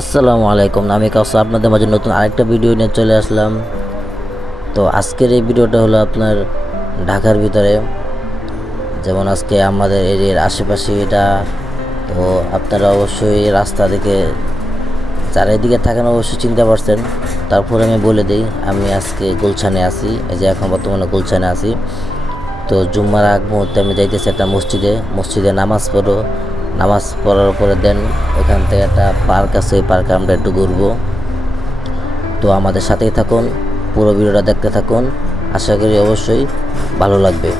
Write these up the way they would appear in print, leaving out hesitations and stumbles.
আসসালামু আলাইকুম, আমি কাউসার আপনাদের মাঝে নতুন আরেকটা ভিডিও নিয়ে চলে আসলাম। তো আজকের এই ভিডিওটা হলো আপনার ঢাকার ভিতরে, যেমন আজকে আমাদের এরিয়ার আশেপাশে এটা। তো আপনারা অবশ্যই রাস্তা দেখে চারিদিকে থাকেন অবশ্যই চিনতে পারছেন। তারপরে আমি বলে দিই, আমি আজকে গুলশানে আছি, এই যে এখন বর্তমানে গুলশানে আছি। তো জুম্মার আগ মুহূর্তে আমি যাইতেছি একটা মসজিদে নামাজ পড়ো। নামাজ পড়ার পরে দেন ওখান থেকে একটা পার্ক আছে, ওই পার্কে আমরা একটু ঘুরবো। তো আমাদের সাথেই থাকুন, পুরো ভিডিওটা দেখতে থাকুন, আশা করি অবশ্যই ভালো লাগবে।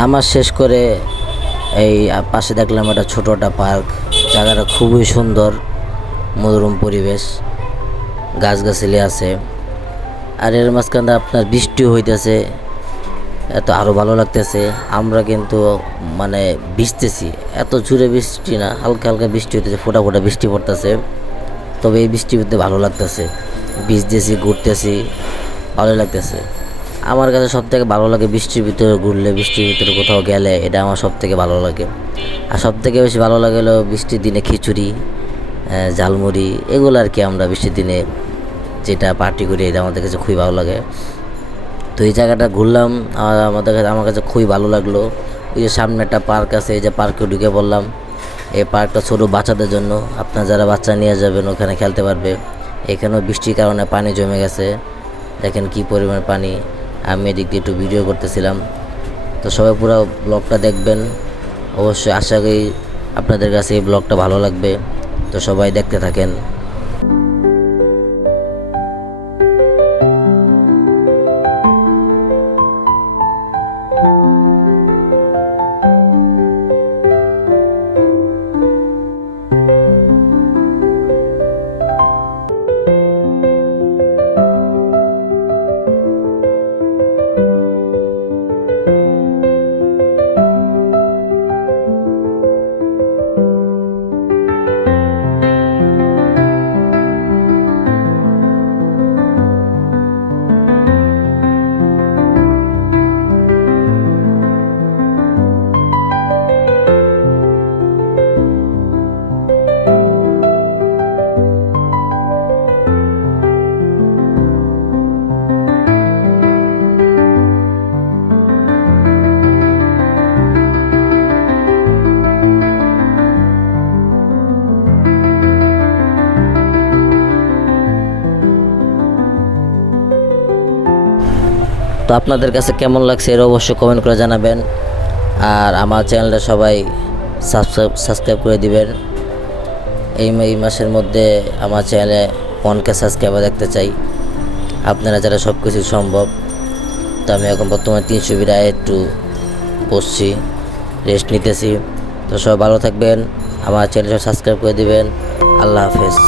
নামাজ শেষ করে এই পাশে দেখলাম একটা ছোটো একটা পার্ক। জায়গাটা খুবই সুন্দর, মনোরম পরিবেশ, গাছগাছালি আছে। আর এর মাঝখানে আপনার বৃষ্টিও হইতেছে, এত আরও ভালো লাগতেছে। আমরা কিন্তু মানে ভিজতেছি, এত জোরে বৃষ্টি না, হালকা হালকা বৃষ্টি হইতেছে, ফোঁটা ফোঁটা বৃষ্টি পড়তেছে। তবে এই বৃষ্টি হতে ভালো লাগতেছে, ভিজতেছি, ঘুরতেছি, ভালো লাগতেছে। আমার কাছে সবথেকে ভালো লাগে বৃষ্টির ভিতরে ঘুরলে, বৃষ্টির ভিতরে কোথাও গেলে, এটা আমার সবথেকে ভালো লাগে। আর সবথেকে বেশি ভালো লাগে হলো বৃষ্টির দিনে খিচুড়ি, ঝালমুড়ি, এগুলো আর কি। আমরা বৃষ্টির দিনে যেটা পার্টি করি, এটা আমাদের কাছে খুবই ভালো লাগে। তো এই জায়গাটা ঘুরলাম, আর আমার কাছে খুবই ভালো লাগলো। ওই যে সামনে একটা পার্ক আছে, এই যে পার্কে ঢুকে পড়লাম। এই পার্কটা ছোটো বাচ্চাদের জন্য, আপনার যারা বাচ্চা নিয়ে যাবেন ওখানে খেলতে পারবে। এখানেও বৃষ্টির কারণে পানি জমে গেছে, দেখেন কি পরিমাণ পানি। আমি এদিক দিয়ে একটু ভিডিও করতেছিলাম। তো সবাই পুরো ব্লগটা দেখবেন, অবশ্যই আশা করি আপনাদের কাছে এই ব্লগটা ভালো লাগবে। তো সবাই দেখতে থাকেন। তো আপনাদের কাছে কেমন লাগছে এর অবশ্যই কমেন্ট করে জানাবেন। আর আমার চ্যানেলটা সবাই সাবস্ক্রাইব করে দিবেন। এই মাসের মধ্যে আমার চ্যানেলে 1K সাবস্ক্রাইবার দেখতে চাই। আপনারা যারা সব কিছু সম্ভব। তো আমি এখন বর্তমানে 300 বিড়ায় একটু বসছি, রেস্ট নিতেছি। তো সবাই ভালো থাকবেন, আমার চ্যানেলটা সাবস্ক্রাইব করে দিবেন। আল্লাহ হাফেজ।